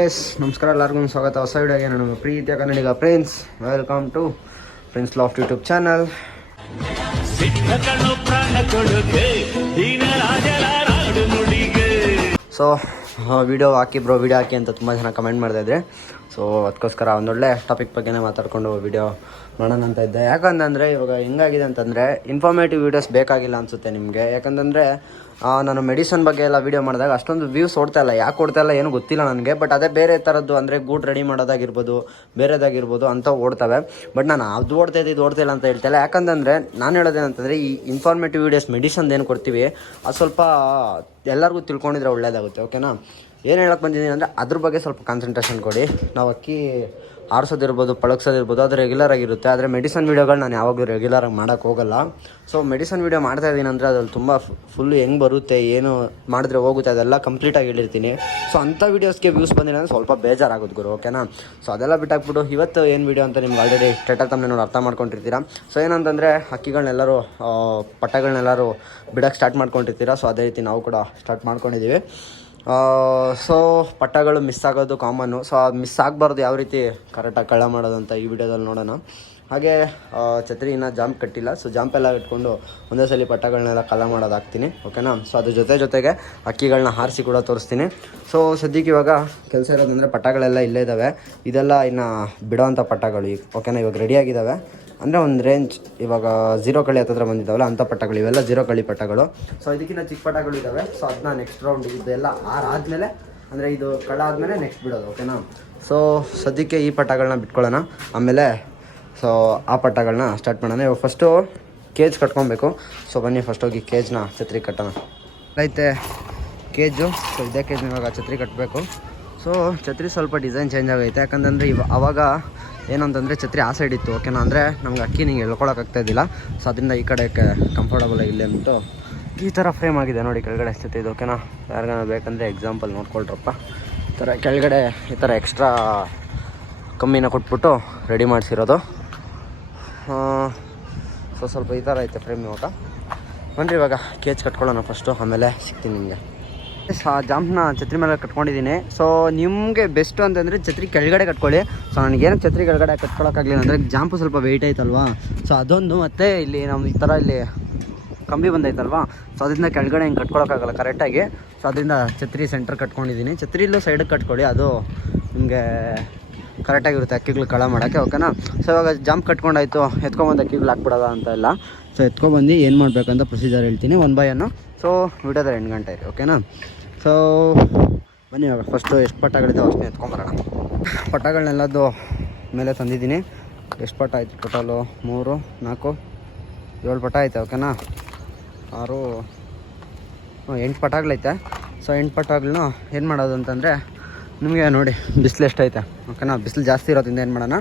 S ನಮಸ್ಕಾರ ಎಲ್ಲರಿಗೂ ಸ್ವಾಗತ. ಹೊಸ ವಿಡಿಯೋಗೆ ನಮ್ಮ ಪ್ರೀತಿಯ Kannadiga friends welcome to friends loft YouTube channel so video hockey bro video ಹಾಕಿ ಅಂತ ತುಂಬ ಜನ ಕಮೆಂಟ್ ಮಾಡ್ತಾ ಇದ್ರೆ. ಸೊ ಅದಕ್ಕೋಸ್ಕರ ಒಂದೊಳ್ಳೆ ಟಾಪಿಕ್ ಬಗ್ಗೆನೇ ಮಾತಾಡ್ಕೊಂಡು ವಿಡಿಯೋ ಮಾಡೋಣ ಅಂತ ಇದ್ದೆ. ಯಾಕಂತಂದರೆ ಇವಾಗ ಹೆಂಗಾಗಿದೆ ಅಂತಂದರೆ ಇನ್ಫಾರ್ಮೇಟಿವ್ ವೀಡಿಯೋಸ್ ಬೇಕಾಗಿಲ್ಲ ಅನಿಸುತ್ತೆ ನಿಮಗೆ. ಯಾಕಂತಂದರೆ ನಾನು ಮೆಡಿಸನ್ ಬಗ್ಗೆ ಎಲ್ಲ ವೀಡಿಯೋ ಮಾಡಿದಾಗ ಅಷ್ಟೊಂದು ವ್ಯೂಸ್ ಓಡ್ತಾ ಇಲ್ಲ. ಯಾಕೆ ಓಡ್ತಾ ಇಲ್ಲ ಏನು ಗೊತ್ತಿಲ್ಲ ನನಗೆ. ಬಟ್ ಅದೇ ಬೇರೆ ಥರದ್ದು ಅಂದರೆ ಗೂಡ್ ರೆಡಿ ಮಾಡೋದಾಗಿರ್ಬೋದು, ಬೇರೆದಾಗಿರ್ಬೋದು ಅಂತ ಓಡ್ತವೆ. ಬಟ್ ನಾನು ಅದು ಓಡ್ತಾ ಇದು ಓಡ್ತಾ ಇಲ್ಲ ಅಂತ ಹೇಳ್ತಾ ಇಲ್ಲ. ಯಾಕಂತಂದರೆ ನಾನು ಹೇಳೋದೇನಂತಂದರೆ ಈ ಇನ್ಫಾರ್ಮೇಟಿವ್ ವೀಡಿಯೋಸ್ ಮೆಡಿಸನ್ ಏನು ಕೊಡ್ತೀವಿ, ಅದು ಸ್ವಲ್ಪ ಎಲ್ಲರಿಗೂ ತಿಳ್ಕೊಂಡಿದ್ರೆ ಒಳ್ಳೆಯದಾಗುತ್ತೆ ಓಕೆನಾ ಏನು ಹೇಳಕ್ಕೆ ಬಂದಿದ್ದೀನಿ ಅಂದರೆ ಅದ್ರ ಬಗ್ಗೆ ಸ್ವಲ್ಪ ಕಾನ್ಸಂಟ್ರೇಷನ್ ಕೊಡಿ. ನಾವು ಅಕ್ಕಿ ಆರಿಸೋದಿರ್ಬೋದು ಪಳಗ್ಸೋದಿರ್ಬೋದು ಅದು ರೆಗ್ಯುಲರ್ ಆಗಿರುತ್ತೆ. ಆದರೆ ಮೆಡಿಸನ್ ವೀಡಿಯೋಗಳು ನಾನು ಯಾವಾಗಲೂ ರೆಗ್ಯುಲರ್ ಆಗಿ ಮಾಡೋಕ್ಕೆ ಹೋಗಲ್ಲ. ಸೊ ಮೆಡಿಸನ್ ವೀಡಿಯೋ ಮಾಡ್ತಾ ಇದ್ದೀನಿ ಅಂದರೆ ಅದ್ರಲ್ಲಿ ತುಂಬ ಫುಲ್ಲು ಹೆಂಗೆ ಬರುತ್ತೆ, ಏನು ಮಾಡಿದ್ರೆ ಹೋಗುತ್ತೆ, ಅದೆಲ್ಲ ಕಂಪ್ಲೀಟಾಗಿ ಹೇಳಿರ್ತೀನಿ. ಸೊ ಅಂಥ ವೀಡಿಯೋಸ್ಗೆ ವ್ಯೂಸ್ ಬಂದಿಲ್ಲ ಅಂದರೆ ಸ್ವಲ್ಪ ಬೇಜಾರಾಗುತ್ತೆ ಗುರು ಓಕೆನಾ ಸೊ ಅದೆಲ್ಲ ಬಿಟ್ಟಾಕ್ಬಿಟ್ಟು ಇವತ್ತು ಏನು ವೀಡಿಯೋ ಅಂತ ನಿಮ್ಗೆ ಆಲ್ರೆಡಿ ಟೆಟರ್ ತಮ್ಮನೆ ನೋಡಿ ಅರ್ಥ ಮಾಡ್ಕೊಂಡಿರ್ತೀರಾ? ಸೊ ಏನಂತಂದರೆ ಹಕ್ಕಿಗಳನ್ನೆಲ್ಲರೂ ಪಟ್ಟಗಳನ್ನೆಲ್ಲರೂ ಬಿಡೋಕ್ಕೆ ಸ್ಟಾರ್ಟ್ ಮಾಡ್ಕೊಂಡಿರ್ತೀರಾ? ಸೊ ಅದೇ ರೀತಿ ನಾವು ಕೂಡ ಸ್ಟಾರ್ಟ್ ಮಾಡ್ಕೊಂಡಿದ್ದೀವಿ ಸೊ ಪಟ್ಟಗಳು ಮಿಸ್ ಆಗೋದು ಕಾಮನ್ನು ಸೊ ಮಿಸ್ ಆಗಬಾರ್ದು ಯಾವ ರೀತಿ ಕರೆಕ್ಟಾಗಿ ಕಳ್ಳ ಮಾಡೋದು ಅಂತ ಈ ವಿಡಿಯೋದಲ್ಲಿ ನೋಡೋಣ. ಹಾಗೆ ಛತ್ರಿ ಇನ್ನೂ ಜಾಂಪ್ ಕಟ್ಟಿಲ್ಲ. ಸೊ ಜಾಂಪ್ ಎಲ್ಲ ಇಟ್ಕೊಂಡು ಒಂದೇ ಸಲ ಪಟ್ಟಗಳನ್ನೆಲ್ಲ ಕಳ್ಳ ಮಾಡೋದು ಹಾಕ್ತೀನಿ. ಓಕೆನಾ ಸೊ ಅದ್ರ ಜೊತೆ ಜೊತೆಗೆ ಅಕ್ಕಿಗಳನ್ನ ಹಾರಿಸಿ ಕೂಡ ತೋರಿಸ್ತೀನಿ. ಸೊ ಸದ್ಯಕ್ಕೆ ಇವಾಗ ಕೆಲಸ ಇರೋದಂದರೆ ಪಟ್ಟಗಳೆಲ್ಲ ಇಲ್ಲೇ ಇದ್ದಾವೆ ಇದೆಲ್ಲ ಇನ್ನು ಬಿಡೋವಂಥ ಪಟ್ಟಗಳು ಈಗ. ಓಕೆನಾ ಇವಾಗ ರೆಡಿಯಾಗಿದ್ದಾವೆ ಅಂದರೆ ಒಂದು ರೇಂಜ್ ಇವಾಗ ಜೀರೋ ಕಳಿ ಹತ್ತಿರ ಬಂದಿದ್ದಾವಲ್ಲ ಅಂಥ ಪಟ್ಟಗಳು, ಇವೆಲ್ಲ ಜೀರೋ ಕಳಿ ಪಟ್ಟಗಳು. ಸೊ ಇದಕ್ಕಿಂತ ಚಿಕ್ಕ ಪಟ್ಟಗಳು ಇದ್ದಾವೆ ಸೊ ಅದನ್ನ ನೆಕ್ಸ್ಟ್ ರೌಂಡ್ ಇದೆಲ್ಲ ಆರಾದಮೇಲೆ ಅಂದರೆ ಇದು ಕಳ ಆದಮೇಲೆ ನೆಕ್ಸ್ಟ್ ಬಿಡೋದು ಓಕೆನಾ ಸೊ ಸದ್ಯಕ್ಕೆ ಈ ಪಟ್ಟಗಳನ್ನ ಬಿಟ್ಕೊಳ್ಳೋಣ. ಆಮೇಲೆ ಸೊ ಆ ಪಟ್ಟಗಳನ್ನ ಸ್ಟಾರ್ಟ್ ಮಾಡೋಣ. ಇವಾಗ ಫಸ್ಟು ಕೇಜ್ ಕಟ್ಕೊಬೇಕು. ಸೊ ಬನ್ನಿ ಫಸ್ಟ್ ಹೋಗಿ ಕೇಜ್ನ ಛತ್ರಿ ಕಟ್ಟೋಣ. ಐತೆ ಕೇಜು ಸೊ ಇದೇ ಕೇಜ್ನ ಇವಾಗ ಛತ್ರಿ ಕಟ್ಟಬೇಕು ಸೊ ಛತ್ರಿ ಸ್ವಲ್ಪ ಡಿಸೈನ್ ಚೇಂಜ್ ಆಗೈತೆ. ಯಾಕಂತಂದರೆ ಇವ ಅವಾಗ ಏನಂತಂದರೆ ಛತ್ರಿ ಆ ಸೈಡ್ ಇತ್ತು ಓಕೆನಾ ಅಂದರೆ ನಮ್ಗೆ ಅಕ್ಕಿ ನಿಂಗೆ ಎಳ್ಕೊಳಕ್ಕಾಗ್ತಾ ಇದ್ದಿಲ್ಲ. ಸೊ ಅದರಿಂದ ಈ ಕಡೆ ಕಂಫರ್ಟಬಲ್ ಇಲ್ಲಿ ಅಂದ್ಬಿಟ್ಟು ಈ ಥರ ಫ್ರೇಮ್ ಆಗಿದೆ ನೋಡಿ ಕೆಳಗಡೆ ಸ್ಥಿತಿ ಇದು ಓಕೆನಾ ಯಾರಿಗಾನ ಬೇಕಂದರೆ ಎಕ್ಸಾಂಪಲ್ ನೋಡ್ಕೊಳ್ರಪ್ಪ. ಈ ಥರ ಕೆಳಗಡೆ ಈ ಥರ ಎಕ್ಸ್ಟ್ರಾ ಕಮ್ಮಿನ ಕೊಟ್ಬಿಟ್ಟು ರೆಡಿ ಮಾಡಿಸಿರೋದು. ಸೊ ಸ್ವಲ್ಪ ಈ ಥರ ಐತೆ ಫ್ರೇಮ್ ಇವಾಗ. ಬನ್ನಿರಿ ಇವಾಗ ಕೇಚ್ ಕಟ್ಕೊಳ್ಳೋಣ ಫಸ್ಟು ಆಮೇಲೆ ಸಿಗ್ತೀನಿ ನಿಮಗೆ ಆ ಜಾಂಪ್ನ ಛತ್ರಿ ಮೇಲೆ ಕಟ್ಕೊಂಡಿದ್ದೀನಿ. ಸೊ ನಿಮಗೆ ಬೆಸ್ಟು ಅಂತಂದರೆ ಛತ್ರಿ ಕೆಳಗಡೆ ಕಟ್ಕೊಳ್ಳಿ. ಸೊ ನನಗೇನು ಛತ್ರಿ ಕೆಳಗಡೆ ಕಟ್ಕೊಳಕ್ಕಾಗಲಿಲ್ಲ ಅಂದರೆ ಜಾಂಪು ಸ್ವಲ್ಪ ವೆಯ್ಟ್ ಐತಲ್ವಾ? ಸೊ ಅದೊಂದು ಮತ್ತು ಇಲ್ಲಿ ನಮ್ಮ ಈ ಥರ ಇಲ್ಲಿ ಕಂಬಿ ಬಂದೈತಲ್ವಾ? ಸೊ ಅದರಿಂದ ಕೆಳಗಡೆ ಹಿಂಗೆ ಕಟ್ಕೊಳಕ್ಕಾಗಲ್ಲ ಕರೆಕ್ಟಾಗಿ ಸೊ ಅದರಿಂದ ಛತ್ರಿ ಸೆಂಟರ್ ಕಟ್ಕೊಂಡಿದ್ದೀನಿ. ಛತ್ರಿಯಲ್ಲೂ ಸೈಡಿಗೆ ಕಟ್ಕೊಳ್ಳಿ, ಅದು ನಿಮಗೆ ಕರೆಕ್ಟಾಗಿರುತ್ತೆ ಅಕ್ಕಿಗಳು ಕಳ ಮಾಡೋಕ್ಕೆ ಓಕೆನಾ ಸೊ ಇವಾಗ ಜಾಂಪ್ ಕಟ್ಕೊಂಡಾಯಿತು, ಎತ್ಕೊಂಬಂದು ಅಕ್ಕಿಗಳು ಹಾಕ್ಬಿಡೋದ ಅಂತ ಇಲ್ಲ. ಸೊ ಎತ್ಕೊಬಂದು ಏನು ಮಾಡಬೇಕಂತ ಪ್ರೊಸೀಜರ್ ಹೇಳ್ತೀನಿ ಒನ್ ಬೈ ಅನ್ನು ಸೊ ವಿಡಿಯೋದ ಎಂಟು ಗಂಟೆ ಇದೆ ಓಕೆನಾ ಸೊ ಬನ್ನಿ ಇವಾಗ ಫಸ್ಟು ಎಷ್ಟು ಪಟ್ಟಗಳಿದ್ದಾವೆ ಅಷ್ಟೇ ಎತ್ಕೊಂಬರೋಣ. ಪಟ್ಟಗಳನ್ನೆಲ್ಲದ್ದು ಮೇಲೆ ತಂದಿದ್ದೀನಿ. ಎಷ್ಟು ಪಟ್ಟ ಆಯಿತು ಟೋಟಲು ಮೂರು, ನಾಲ್ಕು, ಏಳು ಪಟ ಐತೆ ಓಕೆನಾ ಆರು ಎಂಟು ಪಟಾಗ್ಲೈತೆ ಸೊ ಎಂಟು ಪಟಾಗ್ಲನ್ನ ಏನು ಮಾಡೋದು ಅಂತಂದರೆ ನಿಮಗೆ ನೋಡಿ, ಬಿಸಿಲು ಎಷ್ಟೈತೆ ಓಕೆನಾ ಬಿಸಿಲು ಜಾಸ್ತಿ ಇರೋದ್ರಿಂದ ಏನು ಮಾಡೋಣ?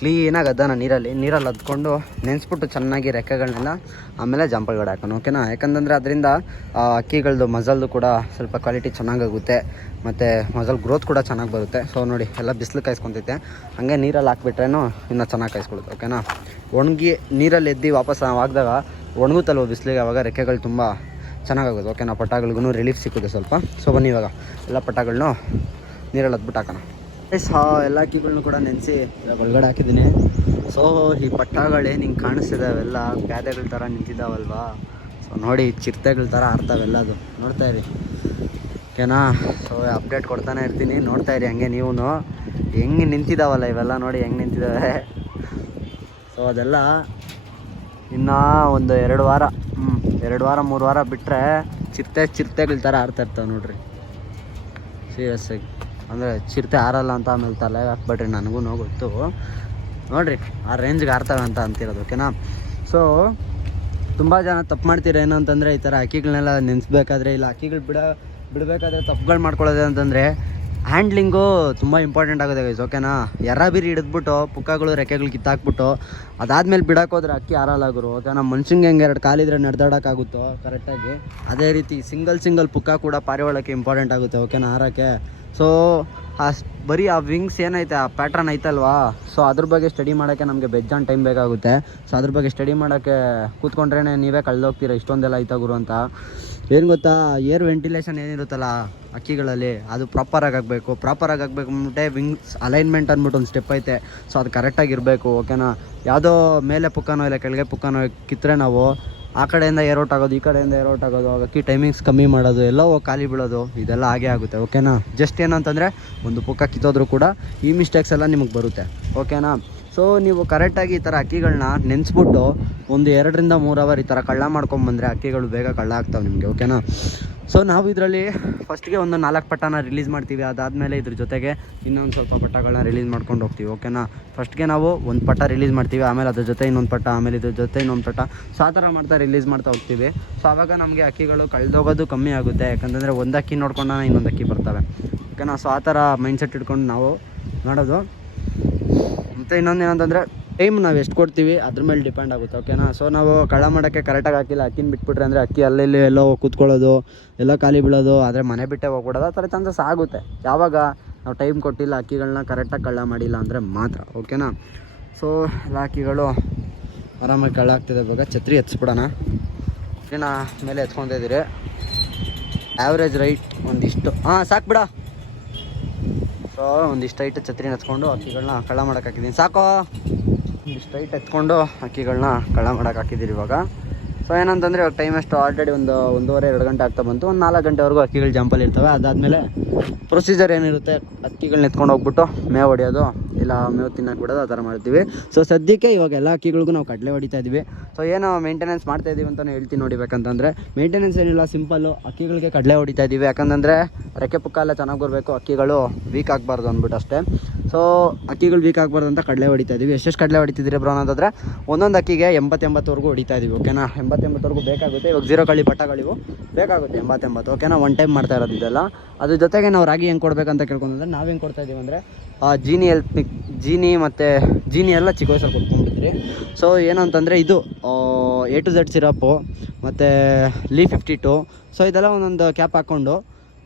ಕ್ಲೀನಾಗಿ ಅದಾನ ನೀರಲ್ಲಿ ನೀರಲ್ಲಿ ಅದ್ಕೊಂಡು ನೆನೆಸ್ಬಿಟ್ಟು ಚೆನ್ನಾಗಿ ರೆಕ್ಕೆಗಳನ್ನೆಲ್ಲ ಆಮೇಲೆ ಜಂಪಲ್ಗಡೆ ಹಾಕೋಣ ಓಕೆನಾ ಯಾಕಂತಂದರೆ ಅದರಿಂದ ಅಕ್ಕಿಗಳದ್ದು ಮಜಲ್ದು ಕೂಡ ಸ್ವಲ್ಪ ಕ್ವಾಲಿಟಿ ಚೆನ್ನಾಗಾಗುತ್ತೆ, ಮತ್ತು ಮಜಲ್ ಗ್ರೋತ್ ಕೂಡ ಚೆನ್ನಾಗಿ ಬರುತ್ತೆ. ಸೊ ನೋಡಿ, ಎಲ್ಲ ಬಿಸಿಲು ಕಾಯಿಸ್ಕೊತೈತೆ. ಹಾಗೆ ನೀರಲ್ಲಿ ಹಾಕ್ಬಿಟ್ರೇನು ಇನ್ನೂ ಚೆನ್ನಾಗಿ ಕಾಯಿಸ್ಕೊಳುತ್ತೆ ಓಕೆನಾ ಒಣಗಿ, ನೀರಲ್ಲಿ ಎದ್ದು ವಾಪಸ್ ಹಾಕಿದಾಗ ಒಣಗುತ್ತಲ್ವ ಬಿಸಿಲಿಗೆ ಆವಾಗ ರೆಕ್ಕೆಗಳು ತುಂಬ ಚೆನ್ನಾಗಾಗುತ್ತೆ ಓಕೆನಾ ಪಟಾಗಳಿಗೂ ರಿಲೀಫ್ ಸಿಕ್ಕುತ್ತೆ ಸ್ವಲ್ಪ. ಸೊ ಬನ್ನಿ ಇವಾಗ, ಎಲ್ಲ ಪಟಾಗಳನ್ನೂ ನೀರಲ್ಲಿ ಹತ್ಬಿಟ್ಟು ಹಾಕೋಣ. ಹಾ ಎಲ್ಲ ಅಕ್ಕಿಗಳ್ನು ಕೂಡ ನೆನೆಸಿ ಒಳಗಡೆ ಹಾಕಿದ್ದೀನಿ. ಸೊ ಈ ಪಟ್ಟಾಗಳೇ ಹಿಂಗೆ ಕಾಣಿಸ್ತಿದಾವೆಲ್ಲ ಪ್ಯಾದೆಗಳ ಥರ ನಿಂತಿದ್ದಾವಲ್ವಾ ಸೊ ನೋಡಿ, ಚಿರತೆಗಳ ಥರ ಆಡ್ತಾವೆಲ್ಲ ಅದು. ನೋಡ್ತಾ ಇರಿ. ಓಕೆನಾ? ಸೊ ಅಪ್ಡೇಟ್ ಕೊಡ್ತಾನೆ ಇರ್ತೀನಿ. ನೋಡ್ತಾ ಇರಿ ಹಂಗೆ ನೀವು ಹೆಂಗೆ ನಿಂತಿದ್ದಾವಲ್ಲ ಇವೆಲ್ಲ ನೋಡಿ, ಹೆಂಗೆ ನಿಂತಿದ್ದಾವೆ ಸೊ ಅದೆಲ್ಲ ಇನ್ನು ಒಂದು ಎರಡು ವಾರ ಹ್ಞೂ ಎರಡು ವಾರ, ಮೂರು ವಾರ ಬಿಟ್ಟರೆ ಚಿರತೆ ಚಿರತೆಗಳ ಥರ ಆಡ್ತಾ ಇರ್ತಾವೆ ನೋಡ್ರಿ. ಸೀರಿಯಸ್ ಆಗಿ ಅಂದರೆ ಚಿರತೆ ಆರಲ್ಲ ಅಂತ ಆಮೇಲೆ ತಲೆ ಹಾಕ್ಬೇಡ್ರಿ, ನನಗೂ ಗೊತ್ತು. ನೋಡ್ರಿ, ಆ ರೇಂಜ್ಗೆ ಆರ್ತವೆ ಅಂತ ಅಂತಿರೋದು ಓಕೆನಾ ಸೊ ತುಂಬ ಜನ ತಪ್ಪು ಮಾಡ್ತೀರ ಏನು ಅಂತಂದರೆ, ಈ ಥರ ಅಕ್ಕಿಗಳನ್ನೆಲ್ಲ ನೆನೆಸ್ಬೇಕಾದ್ರೆ, ಇಲ್ಲ ಅಕ್ಕಿಗಳು ಬಿಡ, ಬಿಡಬೇಕಾದ್ರೆ ತಪ್ಪುಗಳು ಮಾಡ್ಕೊಳ್ಳೋದು ಅಂತಂದರೆ ಹ್ಯಾಂಡ್ಲಿಂಗು ತುಂಬ ಇಂಪಾರ್ಟೆಂಟ್ ಆಗುತ್ತೆ ಗೈಸ್ ಓಕೆನಾ ಬೀರಿ ಹಿಡಿದ್ಬಿಟ್ಟು, ಪುಕ್ಕಗಳು, ರೆಕ್ಕೆಗಳು ಕಿತ್ತಾಕ್ಬಿಟ್ಟು, ಅದಾದ್ಮೇಲೆ ಹೋದ್ರೆ ಅಕ್ಕಿ ಆರಲ್ಲ ಗುರು ಓಕೆನಾ ಮನುಷ್ಯಂಗೆ ಹೆಂಗೆ ಎರಡು ಕಾಲಿದ್ರೆ ನಡೆದಾಡೋಕ್ಕಾಗುತ್ತೋ ಕರೆಕ್ಟಾಗಿ ಅದೇ ರೀತಿ ಸಿಂಗಲ್ ಸಿಂಗಲ್ ಪುಕ್ಕ ಕೂಡ ಪಾರಿವಾಳಕ್ಕೆ ಇಂಪಾರ್ಟೆಂಟ್ ಆಗುತ್ತೆ ಓಕೆನಾ ಹಾರಕ್ಕೆ. ಸೊ ಆ ಬರೀ ಆ ವಿಂಗ್ಸ್ ಏನೈತೆ, ಆ ಪ್ಯಾಟ್ರನ್ ಐತಲ್ವಾ? ಸೊ ಅದ್ರ ಬಗ್ಗೆ ಸ್ಟಡಿ ಮಾಡೋಕ್ಕೆ ನಮಗೆ ಬೆಜ್ಜಾನ್ ಟೈಮ್ ಬೇಕಾಗುತ್ತೆ. ಸೊ ಅದ್ರ ಬಗ್ಗೆ ಸ್ಟಡಿ ಮಾಡೋಕ್ಕೆ ಕೂತ್ಕೊಂಡ್ರೇ ನೀವೇ ಕಳೆದೋಗ್ತೀರಾ ಇಷ್ಟೊಂದೆಲ್ಲ ಐತ ಗುರು ಅಂತ. ಏನು ಗೊತ್ತಾ ಏರ್ ವೆಂಟಿಲೇಷನ್ ಏನಿರುತ್ತಲ್ಲ ಅಕ್ಕಿಗಳಲ್ಲಿ, ಅದು ಪ್ರಾಪರಾಗಿ ಆಗಬೇಕು. ಪ್ರಾಪರಾಗಿ ಆಗಬೇಕು ಅಂದ್ಬಿಟ್ಟೆ ವಿಂಗ್ಸ್ ಅಲೈನ್ಮೆಂಟ್ ಅಂದ್ಬಿಟ್ಟು ಒಂದು ಸ್ಟೆಪ್ ಐತೆ. ಸೊ ಅದು ಕರೆಕ್ಟಾಗಿರಬೇಕು ಓಕೆನಾ ಯಾವುದೋ ಮೇಲೆ ಪುಕ್ಕನೋ ಇಲ್ಲ ಕೆಳಗೆ ಪುಕ್ಕನೋ ಕಿತ್ತರೆ ನಾವು ಆ ಕಡೆಯಿಂದ ಏರೋಟ್ ಆಗೋದು, ಈ ಕಡೆಯಿಂದ ಏರೋಟ್ ಆಗೋದು ಆಗ ಅಕ್ಕಿ ಟೈಮಿಂಗ್ಸ್ ಕಮ್ಮಿ ಮಾಡೋದು, ಎಲ್ಲ ಹೋಗಿ ಖಾಲಿ ಬೀಳೋದು, ಇದೆಲ್ಲ ಹಾಗೆ ಆಗುತ್ತೆ ಓಕೆನಾ ಜಸ್ಟ್ ಏನಂತಂದರೆ, ಒಂದು ಪುಕ್ಕ ಕಿತ್ತೋದ್ರೂ ಕೂಡ ಈ ಮಿಸ್ಟೇಕ್ಸ್ ಎಲ್ಲ ನಿಮಗೆ ಬರುತ್ತೆ ಓಕೆನಾ ಸೊ ನೀವು ಕರೆಕ್ಟಾಗಿ ಈ ಥರ ಅಕ್ಕಿಗಳನ್ನ ನೆನೆಸ್ಬಿಟ್ಟು ಒಂದು ಎರಡರಿಂದ ಮೂರು ಅವರ್ ಈ ಥರ ಕಳ್ಳ ಮಾಡ್ಕೊಂಬಂದರೆ ಅಕ್ಕಿಗಳು ಬೇಗ ಕಳ್ಳ ಆಗ್ತಾವೆ ನಿಮಗೆ ಓಕೆನಾ ಸೊ ನಾವು ಇದರಲ್ಲಿ ಫಸ್ಟ್ಗೆ ಒಂದು ನಾಲ್ಕು ಪಟ್ಟನ ರಿಲೀಸ್ ಮಾಡ್ತೀವಿ. ಅದಾದಮೇಲೆ ಇದ್ರ ಜೊತೆಗೆ ಇನ್ನೊಂದು ಸ್ವಲ್ಪ ಪಟ್ಟಗಳನ್ನ ರಿಲೀಸ್ ಮಾಡ್ಕೊಂಡು ಹೋಗ್ತೀವಿ ಓಕೆನಾ ಫಸ್ಟ್ಗೆ ನಾವು ಒಂದು ಪಟ್ಟ ರಿಲೀಸ್ ಮಾಡ್ತೀವಿ, ಆಮೇಲೆ ಅದ್ರ ಜೊತೆ ಇನ್ನೊಂದು ಪಟ್ಟ ಆಮೇಲೆ ಇದ್ರ ಜೊತೆ ಇನ್ನೊಂದು ಪಟ್ಟ ಸೊ ಆ ಥರ ಮಾಡ್ತಾ ರಿಲೀಸ್ ಮಾಡ್ತಾ ಹೋಗ್ತೀವಿ. ಸೊ ಆವಾಗ ನಮಗೆ ಅಕ್ಕಿಗಳು ಕಳೆದೋಗೋದು ಕಮ್ಮಿ ಆಗುತ್ತೆ. ಯಾಕಂತಂದರೆ ಒಂದು ಅಕ್ಕಿ ನೋಡ್ಕೊಂಡು ಇನ್ನೊಂದು ಅಕ್ಕಿ ಬರ್ತವೆ. ಓಕೆನಾ ಸೊ ಆ ಥರ ಮೈಂಡ್ಸೆಟ್ ಇಟ್ಕೊಂಡು ನಾವು ಮಾಡೋದು. ಮತ್ತು ಇನ್ನೊಂದು ಏನಂತಂದರೆ ಟೈಮ್ ನಾವು ಎಷ್ಟು ಕೊಡ್ತೀವಿ ಅದ್ರ ಮೇಲೆ ಡಿಪೆಂಡ್ ಆಗುತ್ತೆ ಓಕೆನಾ ಸೊ ನಾವು ಕಳ್ಳ ಮಾಡೋಕ್ಕೆ ಕರೆಕ್ಟಾಗಿ ಹಾಕಿಲ್ಲ ಅಕ್ಕಿನ ಬಿಟ್ಬಿಟ್ರೆ ಅಂದರೆ ಅಕ್ಕಿ ಅಲ್ಲೆಲ್ಲಿ ಎಲ್ಲೋ ಕೂತ್ಕೊಳ್ಳೋದು, ಎಲ್ಲ ಖಾಲಿ ಬೀಳೋದು, ಆದರೆ ಮನೆ ಬಿಟ್ಟೆ ಹೋಗ್ಬಿಡೋದು, ಆ ಥರ ಚಾನ್ಸಸ್ ಆಗುತ್ತೆ. ಯಾವಾಗ ನಾವು ಟೈಮ್ ಕೊಟ್ಟಿಲ್ಲ ಅಕ್ಕಿಗಳನ್ನ ಕರೆಕ್ಟಾಗಿ ಕಳ್ಳ ಮಾಡಿಲ್ಲ ಅಂದರೆ ಮಾತ್ರ ಓಕೆನಾ ಸೊ ಎಲ್ಲ ಅಕ್ಕಿಗಳು ಆರಾಮಾಗಿ ಕಳ್ಳ ಆಗ್ತಿದೆ ಇವಾಗ, ಛತ್ರಿ ಎತ್ಸ್ಬಿಡೋಣ. ಓಕೆನಾ ಮೇಲೆ ಎತ್ಕೊತಾ ಇದ್ದೀರಿ. ಆ್ಯಾವ್ರೇಜ್ ರೈಟ್ ಒಂದಿಷ್ಟು, ಹಾಂ, ಸಾಕು ಬಿಡ. ಸೊ ಒಂದಿಷ್ಟು ಐಟು ಛತ್ರಿನ ಹಚ್ಕೊಂಡು ಅಕ್ಕಿಗಳನ್ನ ಕಳ್ಳ ಮಾಡಕ್ಕೆ ಹಾಕಿದ್ದೀನಿ. ಸಾಕೋ? ಒಂದಿಷ್ಟು ಸ್ಟ್ರೈಟ್ ಎತ್ಕೊಂಡು ಅಕ್ಕಿಗಳನ್ನ ಕಳ್ಳ ಮಾಡಕ್ಕೆ ಹಾಕಿದ್ದೀರಿ ಇವಾಗ. ಸೊ ಏನಂತಂದರೆ ಇವಾಗ ಟೈಮ್ ಎಷ್ಟು ಆಲ್ರೆಡಿ ಒಂದು ಒಂದೂವರೆ, ಎರಡು ಗಂಟೆ ಆಗ್ತಾ ಬಂತು. ಒಂದು ನಾಲ್ಕು ಗಂಟೆವರೆಗೂ ಅಕ್ಕಿಗಳು ಜಂಪಲ್ಲಿ ಇರ್ತವೆ. ಅದಾದಮೇಲೆ ಪ್ರೊಸೀಜರ್ ಏನಿರುತ್ತೆ ಅಕ್ಕಿಗಳನ್ನ ಎತ್ಕೊಂಡು ಹೋಗ್ಬಿಟ್ಟು ಮೇವು ಹೊಡೆಯೋದು. ಇಲ್ಲ ಮೇವು ತಿನ್ನಕ್ಕೆ ಬಿಡೋದು ಆ ಥರ ಮಾಡ್ತೀವಿ. ಸೊ ಸದ್ಯಕ್ಕೆ ಇವಾಗ ಎಲ್ಲ ಅಕ್ಕಿಗಳಿಗೂ ನಾವು ಕಡಲೆ ಹೊಡಿತಾ ಇದ್ದೀವಿ ಸೊ ಏನು ಮೇಂಟೆನೆನ್ಸ್ ಮಾಡ್ತಾ ಇದ್ದೀವಿ ಅಂತಲೇ ಹೇಳ್ತೀನಿ ನೋಡಿಬೇಕಂತಂದರೆ ಮೇಂಟೆನೆನ್ಸ್ ಏನಿಲ್ಲ ಸಿಂಪಲ್ಲು ಅಕ್ಕಿಗಳಿಗೆ ಕಡಲೆ ಹೊಡಿತಾ ಇದ್ದೀವಿ ಯಾಕಂತಂದರೆ ರೆಕ್ಕೆ ಪುಕ್ಕ ಎಲ್ಲ ಚೆನ್ನಾಗಿ ಬರಬೇಕು, ಅಕ್ಕಿಗಳು ವೀಕ್ ಆಗಬಾರ್ದು ಅಂದ್ಬಿಟ್ಟು ಅಷ್ಟೇ. ಸೊ ಅಕ್ಕಿಗಳು ವೀಕ್ ಆಗಬಾರ್ದು ಅಂತ ಕಡಲೆ ಹೊಡಿತಾ ಇದ್ದೀವಿ ಎಷ್ಟೆಷ್ಟು ಕಡಲೆ ಹೊಡಿತಿದ್ದೀರಿ ಬ್ರೋ ಅಂತಂದರೆ ಒಂದೊಂದು ಅಕ್ಕಿಗೆ ಎಂಬತ್ತೆಂಬತ್ತವರೆಗೂ ಹೊಡಿತಾ ಇದ್ದೀವಿ ಓಕೆನಾ ಎಂಬತ್ತೆಂಬತ್ತವರೆಗೂ ಬೇಕಾಗುತ್ತೆ. ಇವಾಗ ಜೀರೋ ಕಳಿ ಪಟ್ಟಗಳಿವು ಬೇಕಾಗುತ್ತೆ ಎಂಬತ್ತೆಂಬತ್ತು ಓಕೆನಾ ಒನ್ ಟೈಮ್ ಮಾಡ್ತಾ ಇರೋದಿದೆಲ್ಲ ಅದ್ರ ಜೊತೆಗೆ ನಾವು ರಾಗಿ ಹೆಂಗೆ ಕೊಡಬೇಕಂತ ಕೇಳ್ಕೊಂಡ್ರೆ, ನಾವು ಹೆಂಗೆ ಕೊಡ್ತಾ ಇದ್ದೀವಿ ಅಂದರೆ ಜೀನಿ ಎಲ್ಪ್ ಮಿಕ್ ಜೀನಿ ಮತ್ತು ಜೀನಿ ಎಲ್ಲ ಚಿಕ್ಕ ವಯಸ್ಸಲ್ಲಿ ಕೊಟ್ಕೊಂಡ್ಬಿಟ್ರಿ. ಸೊ ಏನಂತಂದರೆ ಇದು ಎ ಟು ಝೆಡ್ ಸಿರಪ್ಪು ಮತ್ತು ಲೀ ಫಿಫ್ಟಿ ಟು ಸೊ ಇದೆಲ್ಲ ಒಂದೊಂದು ಕ್ಯಾಪ್ ಹಾಕ್ಕೊಂಡು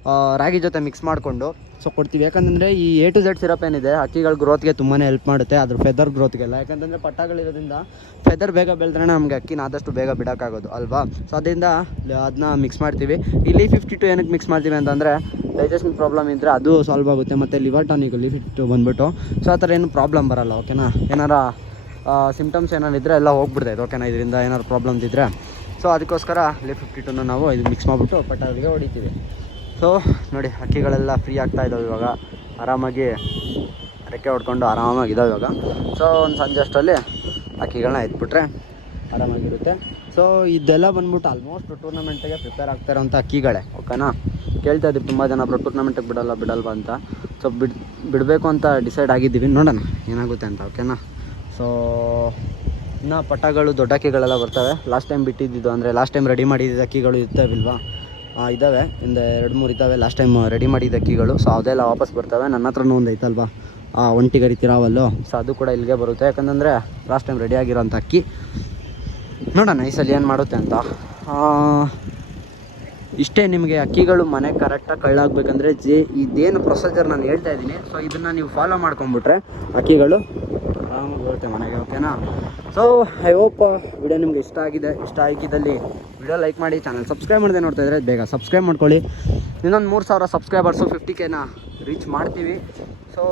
ಆ, ರಾಗಿ ಜೊತೆ ಮಿಕ್ಸ್ ಮಾಡಿಕೊಂಡು ಸೊ ಕೊಡ್ತೀವಿ. ಯಾಕಂತಂದರೆ ಈ ಎ ಟು ಝೆಡ್ ಸಿರಪ್ ಏನಿದೆ ಹಕ್ಕಿಗಳ ಗ್ರೋತ್ಗೆ ತುಂಬಾ ಹೆಲ್ಪ್ ಮಾಡುತ್ತೆ ಅದ್ರ ಫೆದರ್ ಗ್ರೋತ್ಗೆಲ್ಲ ಯಾಕಂತಂದರೆ ಪಟ್ಟಗಳಿರೋದ್ರಿಂದ ಫೆದರ್ ಬೇಗ ಬೆಳೆದ್ರೆ ನಮಗೆ ಅಕ್ಕಿನ ಆದಷ್ಟು ಬೇಗ ಬಿಡೋಕ್ಕಾಗೋದು ಅಲ್ವಾ? ಸೊ ಅದರಿಂದ ಅದನ್ನ ಮಿಕ್ಸ್ ಮಾಡ್ತೀವಿ. ಇಲ್ಲಿ ಫಿಫ್ಟಿ ಟು ಏನಕ್ಕೆ ಮಿಕ್ಸ್ ಮಾಡ್ತೀವಿ ಅಂತಂದರೆ ಡೈಜೆಷನ್ ಪ್ರಾಬ್ಲಮ್ ಇದ್ದರೆ ಅದು ಸಾಲ್ವ್ ಆಗುತ್ತೆ. ಮತ್ತು ಲಿವರ್ ಟಾನಿಕ್ ಲಿಫಿಟ್ ಬಂದುಬಿಟ್ಟು. ಸೊ ಆ ಥರ ಏನು ಪ್ರಾಬ್ಲಮ್ ಬರಲ್ಲ ಓಕೆನಾ ಏನಾರ ಸಿಮ್ಟಮ್ಸ್ ಏನಾರು ಇದ್ದರೆ ಎಲ್ಲ ಹೋಗ್ಬಿಡ್ತೈತೆ ಓಕೆನಾ ಇದರಿಂದ ಏನಾರು ಪ್ರಾಬ್ಲಮ್ಸ್ ಇದ್ದರೆ ಸೊ ಅದಕ್ಕೋಸ್ಕರ ಲಿ ಫಿಫ್ಟಿ ಟುನ ನಾವು ಇದು ಮಿಕ್ಸ್ ಮಾಡಿಬಿಟ್ಟು ಪಟಾಕಿಗೆ ಹೊಡಿತೀವಿ. ಸೊ ನೋಡಿ ಹಕ್ಕಿಗಳೆಲ್ಲ ಫ್ರೀ ಆಗ್ತಾ ಇದ್ದಾವೆ ಇವಾಗ. ಆರಾಮಾಗಿ ರೆಕ್ಕೆ ಹೊಡ್ಕೊಂಡು ಆರಾಮಾಗಿದ್ದಾವೆ ಇವಾಗ. ಸೊ ಒಂದು ಸಂಜೆ ಅಷ್ಟರಲ್ಲಿ ಹಕ್ಕಿಗಳನ್ನ ಎತ್ಬಿಟ್ರೆ ಆರಾಮಾಗಿರುತ್ತೆ. ಸೊ ಇದೆಲ್ಲ ಬಂದ್ಬಿಟ್ಟು ಆಲ್ಮೋಸ್ಟ್ ಟೂರ್ನಮೆಂಟಿಗೆ ಪ್ರಿಪೇರ್ ಆಗ್ತಾ ಇರೋಂಥ ಅಕ್ಕಿಗಳೇ ಓಕೆನಾ ಕೇಳ್ತಾ ಇದ್ದೀವಿ, ತುಂಬ ಜನ ಬ್ರೋ ಟೂರ್ನಮೆಂಟಿಗೆ ಬಿಡಲ್ಲ, ಬಿಡಲ್ವಾ ಅಂತ. ಸೊ ಬಿಡ್, ಬಿಡಬೇಕು ಅಂತ ಡಿಸೈಡ್ ಆಗಿದ್ದೀವಿ. ನೋಡೋಣ, ಏನಾಗುತ್ತೆ ಅಂತ ಓಕೆನಾ ಸೊ ಇನ್ನು ಪಟಗಳು ದೊಡ್ಡ ಅಕ್ಕಿಗಳೆಲ್ಲ ಬರ್ತವೆ. ಲಾಸ್ಟ್ ಟೈಮ್ ಬಿಟ್ಟಿದ್ದು ಅಂದರೆ ಲಾಸ್ಟ್ ಟೈಮ್ ರೆಡಿ ಮಾಡಿದ್ದ ಅಕ್ಕಿಗಳು ಇರ್ತಾವಿಲ್ವಾ ಇದ್ದಾವೆ. ಒಂದು ಎರಡು, ಮೂರು ಇದ್ದಾವೆ. ಲಾಸ್ಟ್ ಟೈಮ್ ರೆಡಿ ಮಾಡಿದ ಅಕ್ಕಿಗಳು. ಸೊ ಅದೆಲ್ಲ ವಾಪಸ್ ಬರ್ತವೆ. ನನ್ನ ಹತ್ರನೂ ಒಂದು ಐತಲ್ವಾ? ಆ ಒಂಟಿ ತಿರಾವಲ್ಲು. ಸೊ ಅದು ಕೂಡ ಇಲ್ಲಿಗೆ ಬರುತ್ತೆ. ಯಾಕಂತಂದರೆ ಲಾಸ್ಟ್ ಟೈಮ್ ರೆಡಿ ಆಗಿರೋಂಥ ಅಕ್ಕಿ. ನೋಡೋಣ, ಈ ಸಲ ಏನು ಮಾಡುತ್ತೆ ಅಂತ. ಇಷ್ಟೇ ನಿಮಗೆ ಅಕ್ಕಿಗಳು ಮನೆ ಕರೆಕ್ಟಾಗಿ ಕಳ್ಳಾಗಬೇಕಂದ್ರೆ ಜೆ ಇದೇನು ಪ್ರೊಸೀಜರ್ ನಾನು ಹೇಳ್ತಾ ಇದ್ದೀನಿ. ಸೊ ಇದನ್ನು ನೀವು ಫಾಲೋ ಮಾಡ್ಕೊಂಬಿಟ್ರೆ ಅಕ್ಕಿಗಳು ಆರಾಮಾಗಿ ಬರುತ್ತೆ ಮನೆಗೆ ಓಕೆನಾ ಸೊ ಐ ಹೋಪ್ ವಿಡಿಯೋ ನಿಮ್ಗೆ ಇಷ್ಟ ಆಗಿದೆ. ಇಷ್ಟ ಆಗಿದ್ದಲ್ಲಿ ವಿಡಿಯೋ ಲೈಕ್ ಮಾಡಿ ಚಾನಲ್ ಸಬ್ಸ್ಕ್ರೈಬ್ ಮಾಡಿದೆ ನೋಡ್ತಾ ಇದ್ರೆ ಬೇಗ ಸಬ್ಸ್ಕ್ರೈಬ್ ಮಾಡ್ಕೊಳ್ಳಿ. ಇನ್ನೊಂದು ಮೂರು ಸಾವಿರ ಸಬ್ಸ್ಕ್ರೈಬರ್ಸು ಫಿಫ್ಟಿ ಕೆನ ರೀಚ್ ಮಾಡ್ತೀವಿ. ಸೊ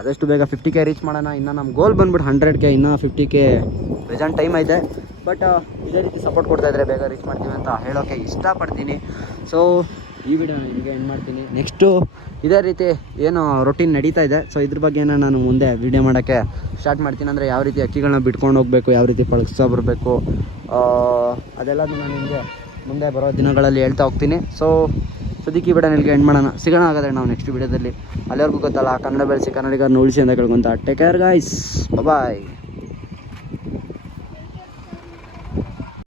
ಆದಷ್ಟು ಬೇಗ ಫಿಫ್ಟಿ ಕೆ ರೀಚ್ ಮಾಡೋಣ. ಇನ್ನು ನಮ್ಮ ಗೋಲ್ ಬಂದ್ಬಿಟ್ಟು ಹಂಡ್ರೆಡ್ ಕೆ ಇನ್ನೂ ಫಿಫ್ಟಿ ಕೆ ಪ್ರೆಸೆಂಟ್ ಟೈಮ್ ಐತೆ. ಬಟ್ ಇದೇ ರೀತಿ ಸಪೋರ್ಟ್ ಕೊಡ್ತಾ ಇದ್ರೆ ಬೇಗ ರೀಚ್ ಮಾಡ್ತೀವಿ ಅಂತ ಹೇಳೋಕ್ಕೆ ಇಷ್ಟಪಡ್ತೀನಿ. ಸೊ ಈ ವಿಡಿಯೋ ನಿಮಗೆ ಏನು ಮಾಡ್ತೀನಿ. ನೆಕ್ಸ್ಟು ಇದೇ ರೀತಿ ಏನು ರೊಟೀನ್ ನಡೀತಾ ಇದೆ. ಸೊ ಇದ್ರ ಬಗ್ಗೆ ನಾನು ಮುಂದೆ ವಿಡಿಯೋ ಮಾಡೋಕ್ಕೆ ಸ್ಟಾರ್ಟ್ ಮಾಡ್ತೀನಿ. ಅಂದರೆ ಯಾವ ರೀತಿ ಅಕ್ಕಿಗಳನ್ನ ಬಿಟ್ಕೊಂಡು ಹೋಗಬೇಕು, ಯಾವ ರೀತಿ ಪಳಗಿಸ್ತಾ ಬರಬೇಕು ಅದೆಲ್ಲ ನಾನು ನಿಮಗೆ ಮುಂದೆ ಬರೋ ದಿನಗಳಲ್ಲಿ ಹೇಳ್ತಾ ಹೋಗ್ತೀನಿ. ಸೊ ಸದ್ಯಕ್ಕೆ ಈ ವಿಡಿಯೋ ನಿಮಗೆ ಎಂಡ್ ಮಾಡೋಣ. ಸಿಗೋಣ ಹಾಗಾದರೆ ನಾವು ನೆಕ್ಸ್ಟ್ ವಿಡಿಯೋದಲ್ಲಿ ಅಲ್ಲಿವರೆಗೂ ಗೊತ್ತಲ್ಲ, ಕನ್ನಡ ಬೆಳೆಸಿ ಕನ್ನಡಿಗರನ್ನ ಉಳಿಸಿ ಅಂತ ಕೇಳ್ಕೊಂತ. Take care guys bye